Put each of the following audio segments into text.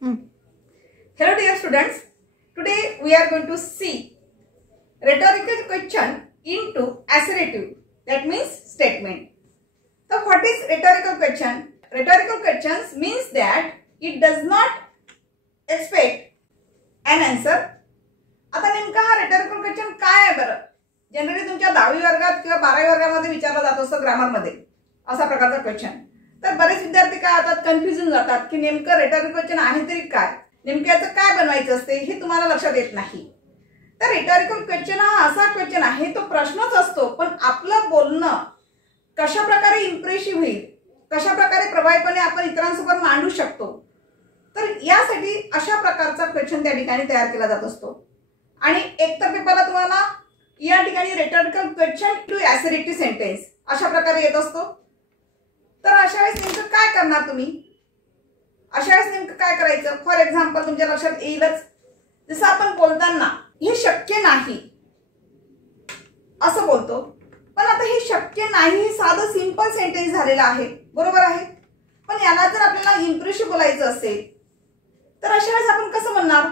Hello dear students, today we are going to see rhetorical question into assertive, that means statement. So what is rhetorical question? Rhetorical questions means that it does not expect an answer. आता नेमका हा rhetorical question काय आहे बरं? Generally तुमच्या 10वी वर्गात किंवा 12वी वर्गामध्ये विचारला जात असतो ग्रामर मध्ये असा प्रकारचा क्वेश्चन. तर बरेच विद्यार्थी काय होतात, कन्फ्युजन जातात की नेमकं rhetorical question आहे तरी काय, नेमक्याचं काय बनवायचं असते हे तुम्हाला लक्षात येत नाही. तर rhetorical question हा असा क्वेश्चन आहे, तो प्रश्नच असतो पण आपलं बोलणं कशा प्रकारे इम्प्रेसिव्ह होईल, कशा प्रकारे प्रभावीपणे आपण इतरांसमोर मांडू शकतो, तर यासाठी अशा प्रकारचा क्वेश्चन त्या ठिकाणी तयार केला जात असतो. आणि एकतर पेपरला तुम्हाला या ठिकाणी rhetorical question to assertive sentence अशा प्रकारे येत असतो. तर अशा वेळेस नेमकं काय करणार तुम्ही, अशा वेळेस नेमकं काय करायचं? फॉर एक्झाम्पल तुमच्या लक्षात येईलच, जसं आपण बोलताना हे शक्य नाही असं बोलतो, पण आता हे शक्य नाही हे साधं सिंपल सेंटेन्स झालेलं आहे, बरोबर आहे. पण याला जर आपल्याला इम्प्रेसिव्ह बोलायचं असेल तर अशा वेळेस आपण कसं म्हणणार,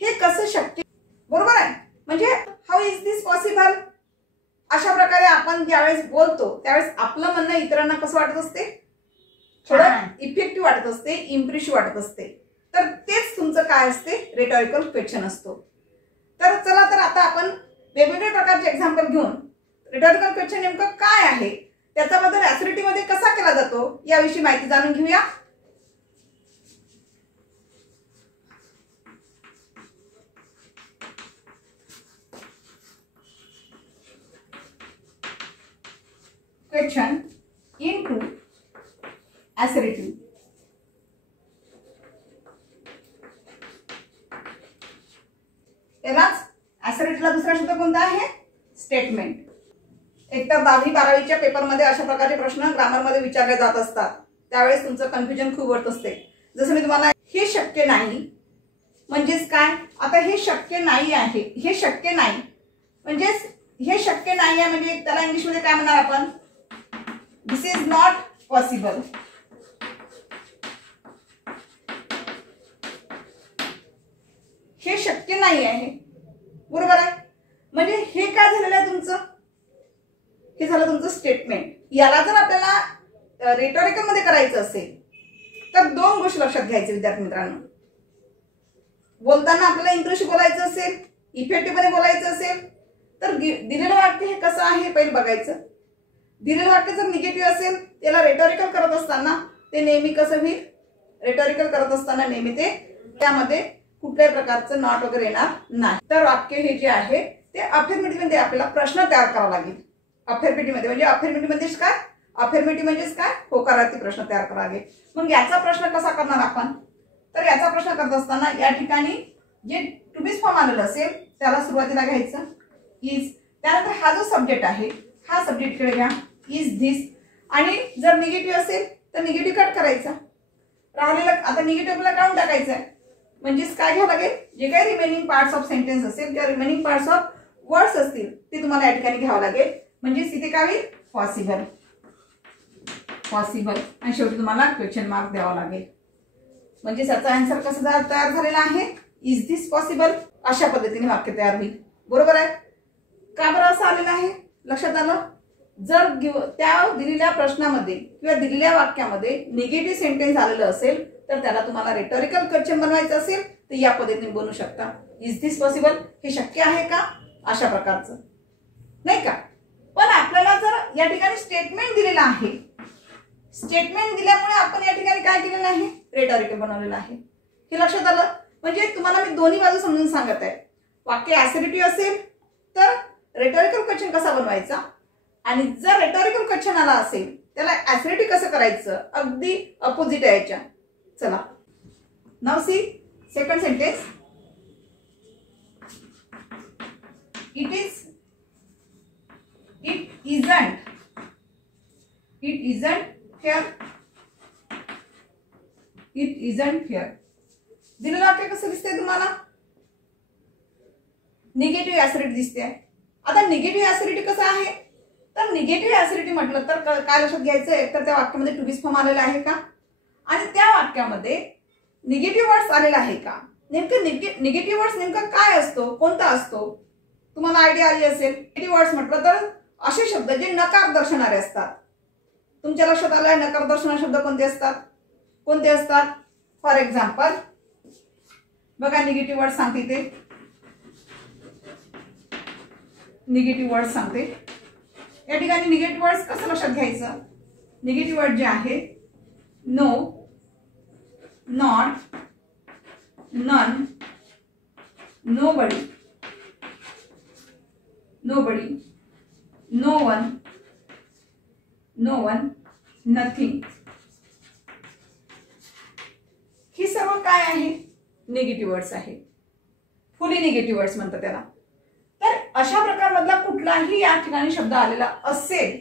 हे कसं शक्य, बरोबर आहे. म्हणजे हाऊ इज दिस पॉसिबल, अशा प्रकारे आपण ज्यावेळेस बोलतो त्यावेळेस आपलं म्हणणं इतरांना कसं वाटत असते, थोडं इफेक्टिव्ह वाटत असते, इम्प्रेसिव्ह वाटत असते. तर तेच तुमचं काय असते, rhetorical question असतो. तर चला तर आता आपण वेगवेगळ्या प्रकारचे एक्झाम्पल घेऊन rhetorical question नेमकं काय आहे, त्याचा बदल assertive मध्ये कसा केला जातो याविषयी माहिती जाणून घेऊया. Question into assertive. यालाच assertiveला दुसरा शब्द कोणता आहे, स्टेटमेंट. एकतर 10वी 12वीच्या पेपरमध्ये अशा प्रकारचे प्रश्न ग्रामर मध्ये विचारले जात असतात, त्यावेळेस तुमचं कन्फ्युजन खूप होत असते. जसं मी तुम्हाला हे शक्य नाही म्हणजेच काय, आता हे शक्य नाही आहे, हे शक्य नाही म्हणजेच हे शक्य नाही आहे म्हणजे त्याला इंग्लिश मध्ये काय म्हणणार आपण, दिस इज नॉट पॉसिबल. हे शक्य नाही आहे, बरोबर आहे. म्हणजे हे काय झालेलं आहे तुमचं, हे झालं तुमचं स्टेटमेंट. याला जर आपल्याला rhetorical मध्ये करायचं असेल तर दोन गोष्टी लक्षात घ्यायचे विद्यार्थी मित्रांनो. बोलताना आपल्याला इम्प्रेसिव्ह बोलायचं असेल, इफेक्टिव्ह मध्ये बोलायचं असेल तर दिलेलं वाक्य हे कसं आहे हे पहिले बघायचं. दिलेलं वाक्य जर निगेटिव्ह असेल त्याला rhetorical करत असताना ते नेहमी कसं होईल, rhetorical करत असताना नेहमी ते त्यामध्ये कुठल्याही प्रकारचं नॉट वगैरे येणार नाही. तर वाक्य हे जे आहे ते अफर्मेटिव्ह मध्ये आपल्याला प्रश्न तयार करावा लागेल. अफर्मेटिव्ह मध्ये म्हणजे अफर्मेटिव्ह म्हणजेच काय, अफर्मेटिव्ह म्हणजेच काय, होकारार्थी प्रश्न तयार करावा लागेल. मग याचा प्रश्न कसा करणार आपण, तर याचा प्रश्न करत असताना या ठिकाणी जे टू बी फॉर्म आलेलं असेल त्याला सुरुवातीला घ्यायचं इज, त्यानंतर हा जो सब्जेक्ट आहे हा सब्जेक्ट कडे घ्या, इज धिस. आणि जर निगेटिव्ह असेल तर निगेटिव्ह कट करायचा, राहिलेला आता निगेटिव्हला काढून टाकायचं आहे. म्हणजेच काय घ्यावं लागेल, जे काही रिमेनिंग पार्ट्स ऑफ सेंटेन्स असेल किंवा रिमेनिंग पार्ट्स ऑफ वर्ड्स असतील ते तुम्हाला या ठिकाणी घ्यावं लागेल. म्हणजेच इथे काय होईल, पॉसिबल, पॉसिबल. आणि शेवटी तुम्हाला क्वेश्चन मार्क द्यावा लागेल. म्हणजे त्याचा आन्सर कसं तयार झालेला आहे, इज दिस पॉसिबल, अशा पद्धतीने वाक्य तयार होईल, बरोबर आहे. का बरं असं आलेलं आहे, लक्षात आलं. जर त्या दिलेल्या प्रश्नामध्ये किंवा दिलेल्या वाक्यामध्ये निगेटिव्ह सेंटेन्स आलेलं असेल तर त्याला तुम्हाला rhetorical question बनवायचं असेल तर या पद्धतीने बनवू शकता. इज दिस पॉसिबल, हे शक्य आहे का, अशा प्रकारचं, नाही का. पण आपल्याला जर या ठिकाणी स्टेटमेंट दिलेलं आहे, स्टेटमेंट दिल्यामुळे आपण या ठिकाणी काय केलेलं आहे, rhetorical बनवलेलं आहे. हे लक्षात आलं. म्हणजे तुम्हाला मी दोन्ही बाजू समजून सांगत आहे. वाक्य assertive असेल तर rhetorical question कसा बनवायचा, आणि जर rhetorical question आला असेल त्याला assertive कसं करायचं, अगदी अपोजिट आहे याच्या. चला now see second sentence. It isn't fair. दिलेलं वाक्य कसं दिसतंय तुम्हाला, निगेटिव्ह assertive दिसते. आता निगेटिव्ह assertive कसं आहे, तर निगेटिव्ह ऍसिडिटी म्हटलं तर काय लक्षात घ्यायचं, एकतर त्या वाक्यामध्ये टू बी फॉर्म आलेला आहे का, आणि त्या वाक्यामध्ये निगेटिव्ह वर्ड्स आलेला आहे का, नेमकं निगेटिव्ह वर्ड्स नेमका काय असतो, कोणता असतो, तुम्हाला आयडिया आली असेल. निगेटिव्ह वर्ड्स म्हटलं तर असे शब्द जे नकार दर्शवणारे असतात. तुमच्या लक्षात आलाय नकार दर्शवणारे शब्द कोणते असतात, कोणते असतात. फॉर एक्झाम्पल बघा निगेटिव्ह वर्ड सांगते ते, निगेटिव्ह वर्ड सांगते. या ठिकाणी निगेटिव्ह वर्ड्स कसं लक्षात घ्यायचं. निगेटिव्ह वर्ड जे आहे no, not, none, nobody, nobody, no one, nothing. ही सर्व काय आहे, निगेटिव्ह वर्ड्स आहे. फुली निगेटिव्ह वर्ड्स म्हणतात त्याला. तर अशा प्रकारमधला कुठलाही या ठिकाणी शब्द आलेला असेल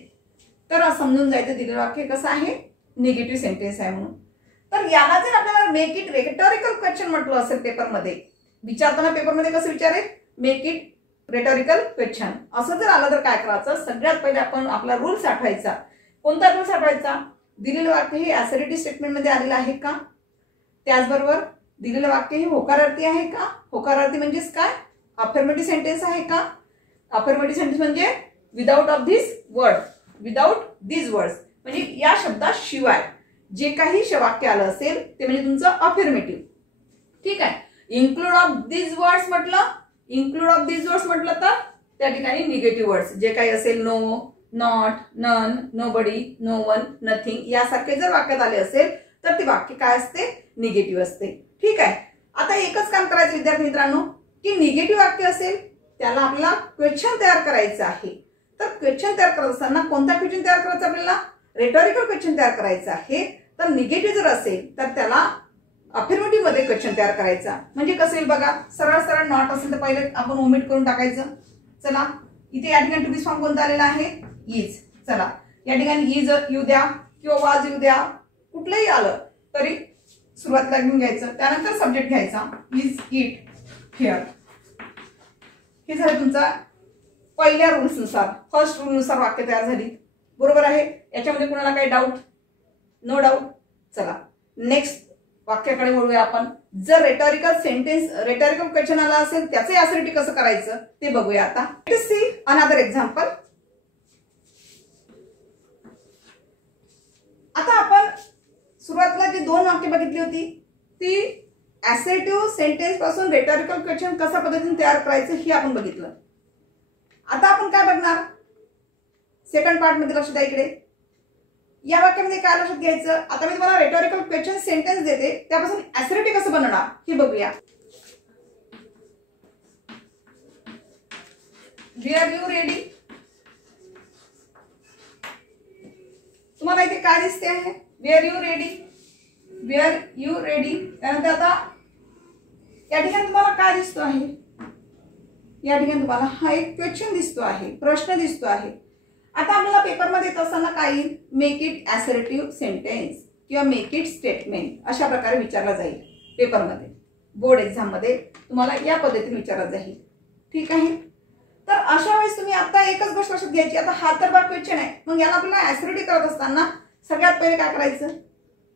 तर समजून जायचं दिलेलं वाक्य कसं आहे, निगेटिव्ह सेंटेन्स आहे म्हणून. तर याला जर आपल्याला मेक इट रेटोरिकल क्वेश्चन म्हटलं असेल पेपरमध्ये, विचारताना पेपरमध्ये कसं विचारेल, मेक इट रेटोरिकल क्वेश्चन असं जर आलं तर काय करायचं, सगळ्यात पहिले आपण आपला रूल साठवायचा. कोणता रूल साठवायचा, दिलेलं वाक्य हे ऍसर्टिव्ह स्टेटमेंट मध्ये आलेलं आहे का, त्याचबरोबर दिलेलं वाक्य हे होकारार्थी आहे का, होकारार्थी म्हणजेच काय, अफर्मेटिव्ह सेंटेन्स आहे का. अफर्मेटिव्ह सेंटेन्स म्हणजे without of this word, without this words म्हणजे या शब्दाशिवाय जे काही वाक्य आलं असेल ते म्हणजे तुमचं अफर्मेटिव्ह. ठीक आहे. इन्क्लूड ऑफ दिस वर्ड्स म्हटलं, इन्क्लूड ऑफ दिस वर्ड्स म्हटलं तर त्या ठिकाणी निगेटिव्ह वर्ड्स जे काही असेल, no, not, none, nobody, no one, nothing यासारखे जर वाक्यात आले असेल तर ते वाक्य काय असते, निगेटिव्ह असते. ठीक आहे. आता एकच काम करायचं विद्यार्थी मित्रांनो की निगेटिव्ह वाक्य असेल त्याला आपल्याला क्वेश्चन तयार करायचं आहे. तर क्वेश्चन तयार करत असताना कोणता क्वेश्चन तयार करायचा, आपल्याला रेटोरिकल क्वेश्चन तयार करायचं आहे. तर निगेटिव्ह जर असेल तर त्याला अफर्मेटिव्ह मध्ये क्वेश्चन तयार करायचा. म्हणजे कसं येईल बघा, सरळ सरळ नॉट असेल तर पहिले आपण ओमिट करून टाकायचं. चला इथे या ठिकाणी टू बी फॉर्म कोणता आलेला आहे, इज. चला या ठिकाणी इज येऊ द्या किंवा वाज येऊ द्या, कुठलंही आलं तरी सुरुवातीला घेऊन घ्यायचं. त्यानंतर सब्जेक्ट घ्यायचा, इज इट हिअर. हे झालं तुमचा पहिल्या रूल्स नुसार, फर्स्ट रूल नुसार वाक्य तयार झाली. बरोबर आहे. याच्यामध्ये कुणाला काही डाऊट, नो डाऊट. चला नेक्स्ट वाक्याकडे वळूया आपण. जर रेटोरिकल सेंटेन्स, रेटोरिकल क्वेश्चन आला असेल त्याचे ऍसर्टिव्ह कसं करायचं ते बघूया आता. Let's see another example. आता आपण सुरुवातीला जी दोन वाक्य बघितली होती ती ऍसर्टिव्ह सेंटेन्स पासून रेटोरिकल क्वेश्चन कशा पद्धतीने तयार करायचं हे आपण बघितलं. आता आपण काय बघणार, सेकंड पार्ट मध्ये लक्ष द्या इकडे. या वाक्यामध्ये काय लक्षात घ्यायचं, आता मी तुम्हाला रेटोरिकल क्वेश्चन सेंटेन्स देते त्यापासून ऍसर्टिव्ह कसं बनवणार हे बघूया. वेअर यू रेडी, तुम्हाला इथे काय दिसते आहे, were you ready, were you ready. त्यानंतर आता या ठिकाणी तुम्हाला काय दिसतो आहे, या ठिकाणी तुम्हाला हा एक क्वेश्चन दिसतो आहे, प्रश्न दिसतो आहे. आता आपल्याला पेपरमध्ये येत असताना काय येईल, मेक इट ऍसर्टिव्ह सेंटेन्स किंवा मेक इट स्टेटमेंट अशा प्रकारे विचारला जाईल पेपरमध्ये. बोर्ड एक्झाम मध्ये तुम्हाला या पद्धतीने विचारलं जाईल. ठीक आहे. तर अशा वेळेस तुम्ही आता एकच गोष्ट लक्षात घ्यायची, आता हा तर बा क्वेश्चन आहे, मग याला आपल्याला ऍसर्टिव्ह करत असताना सगळ्यात पहिले काय करायचं,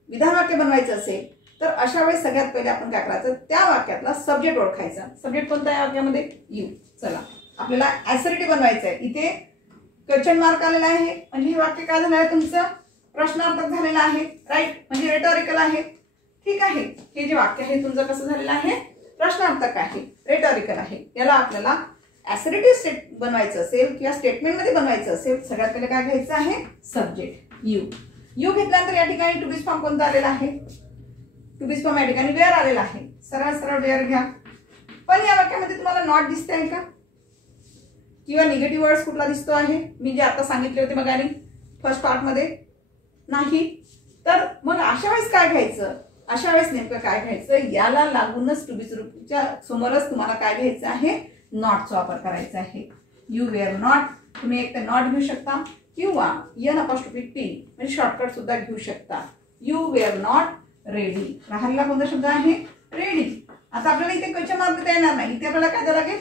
विधान वाक्य बनवायचं असेल तर अशा वेळेस सगळ्यात पहिले आपण काय करायचं, त्या वाक्यातला सब्जेक्ट ओळखायचा. सब्जेक्ट कोणता आहे वाक्यामध्ये, यू. चला आपल्याला ऍसर्टिव्ह बनवायचं आहे. इथे क्वेश्चन मार्क आलेला आहे म्हणजे हे वाक्य काय झालं आहे, तुमचं प्रश्नार्थक झालेलं आहे. राईट, म्हणजे रेटोरिकल आहे. ठीक आहे. हे जे वाक्य आहे तुमचं कसं झालेलं आहे, प्रश्नार्थक आहे, रेटोरिकल आहे. याला आपल्याला ऍसर्टिव्ह स्टेट बनवायचं असेल किंवा स्टेटमेंट मध्ये बनवायचं असेल सगळ्यात पहिले काय घ्यायचं आहे, सब्जेक्ट यू. यू घेतल्यानंतर या ठिकाणी टू बी फॉर्म कोणता आलेला आहे, टू बी फॉर्म या ठिकाणी वेअर आलेला आहे. सरळ सरळ वेअर घ्या. पण या वाक्यामध्ये तुम्हाला नॉट दिसते आहे का, किंवा निगेटिव्ह वर्ड्स कुठला दिसतो आहे, मी जे आता सांगितले होते मग आणि फर्स्ट पार्ट मध्ये नाही. तर मग अशा वेळेस काय घ्यायचं, अशा वेळेस नेमकं काय घ्यायचं, याला लागूनच टू बी च्या समोरच तुम्हाला काय घ्यायचं आहे, नॉटचा वापर करायचा आहे. यू वेअर नॉट, तुम्ही एक तर नॉट घेऊ शकता किंवा एन अपॉस्ट्रोफी टी म्हणजे शॉर्टकट सुद्धा घेऊ शकता. You wear not ready. राहिलेला कोणता शब्द आहे, रेडी. आता आपल्याला इथे क्वेश्चन मार्क देता येणार नाही, इथे आपल्याला काय द्यावं लागेल,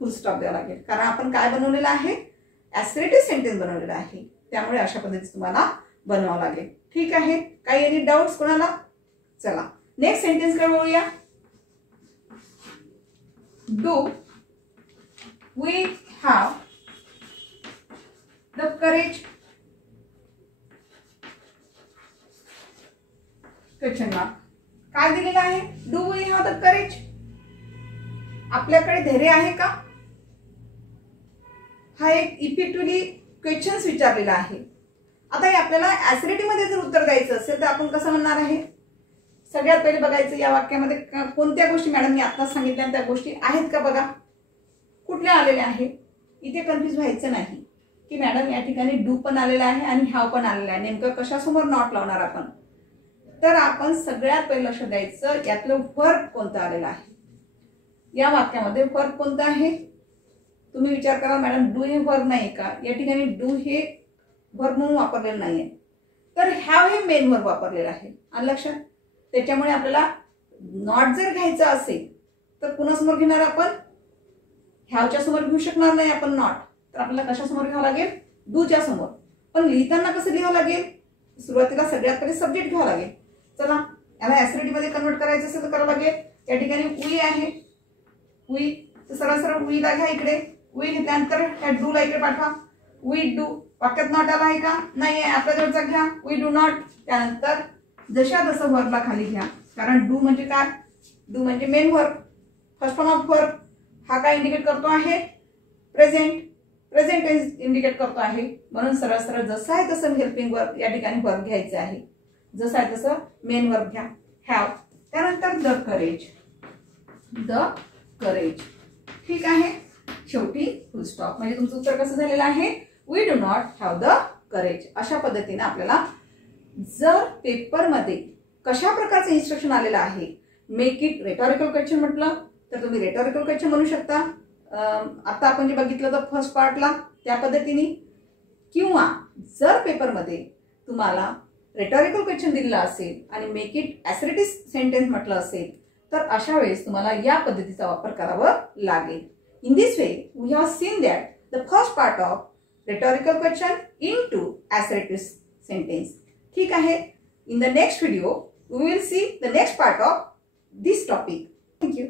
फुल स्टॉप द्यावा लागेल. कारण आपण काय बनवलेलं आहे, ऍसर्टिव्ह सेंटेन्स बनवलेलं आहे. त्यामुळे अशा पद्धतीने तुम्हाला बनवावं लागेल. ठीक आहे. काही एनी डाऊट्स कोणाला, चला नेक्स्ट सेंटेन्स कडे वळूया. Do we have the courage. Question mark. काय दिलेलं आहे? Do we have the courage. आपल्याकडे धैर्य आहे का? हा एक इफेक्टिव्हली क्वेश्चन्स विचारलेला आहे. आता हे आपल्याला ऍसिडिटी मध्ये जर उत्तर द्यायचं असेल तर आपण कसं म्हणणार आहे? सगळ्यात पहिले बघायचं या वाक्यामध्ये कोणत्या गोष्टी मॅडमनी आता सांगितल्या त्या गोष्टी आहेत का बघा. कुठल्या आलेल्या आहे? इथे कन्फ्युज व्हायचं नाही की मॅडम या ठिकाणी डू पण आलेला आहे आणि हॅव पण आलेला आहे. नेमकं कशासमोर नॉट लावणार आपण? तर आपण सगळ्यात पहिले लक्ष द्यायचं यातलं वर्ब कोणतं आलेलं आहे. या वाक्यामध्ये वर्ब कोणतं आहे? तुम्ही विचार करा मॅडम डू हे वर्ब नाही का? या ठिकाणी डू हे वर्ब म्हणून वापरलेलं नाहीये, तर हॅव हे मेन वर्ब वापरलेलं आहे. आणि लक्षात, त्याच्यामुळे आपल्याला नॉट जर घ्यायचं असेल तर कुणासमोर घेणार आपण? हॅवच्या समोर घेऊ शकणार नाही आपण नॉट. तर आपल्याला कशासमोर घ्यावं लागेल? डूच्या समोर. पण लिहिताना कसं लिहावं लागेल? सुरुवातीला सगळ्यात पहिले सब्जेक्ट घ्यावं लागेल. चला याला ऍसिडिटी मध्ये कन्वर्ट करायचं असेल तर करावं लागेल. या ठिकाणी वी आहे, वी, तर सरळ सरळ वीला घ्या इकडे. वी घेतल्यानंतर ह्या डू ला इकडे पाठवा. We do. वाक्यात नॉट आला आहे का? नाही आहे. आपल्या जवळचा घ्या वी डू नॉट. त्यानंतर जशा जसं वर्बला खाली घ्या, कारण डू म्हणजे काय? डू म्हणजे main verb, first form of verb. हा काय इंडिकेट करतो आहे? प्रेझेंट. प्रेझेंट टेन्स इंडिकेट करतो आहे. म्हणून सरळ सरळ जसं आहे तसं हेल्पिंग वर्ब या ठिकाणी वर्ब घ्यायचं आहे. जसं आहे तसं मेन वर्ब घ्या, हॅव. त्यानंतर द करेज. The courage. ठीक आहे. शेवटी फुल स्टॉप. म्हणजे तुमचं उत्तर कसं झालेलं आहे? We do not have the courage. अशा पद्धतीने आपल्याला जर पेपरमध्ये कशा प्रकारचं इन्स्ट्रक्शन आलेलं आहे, मेक इट रेटॉरिकल क्वेश्चन म्हटलं तर तुम्ही रेटॉरिकल क्वेश्चन म्हणू शकता. आता आपण जे बघितलं तर फर्स्ट पार्टला त्या पद्धतीने. किंवा जर पेपरमध्ये तुम्हाला रेटॉरिकल क्वेश्चन दिलेला असेल आणि मेक इट ऍसिडिटी सेंटेन्स म्हटलं असेल तर अशा वेळेस तुम्हाला या पद्धतीचा वापर करावा लागेल. In this way, we have seen that the first part of rhetorical question into assertive sentence. ठीक आहे. In the next video, we will see the next part of this topic. Thank you.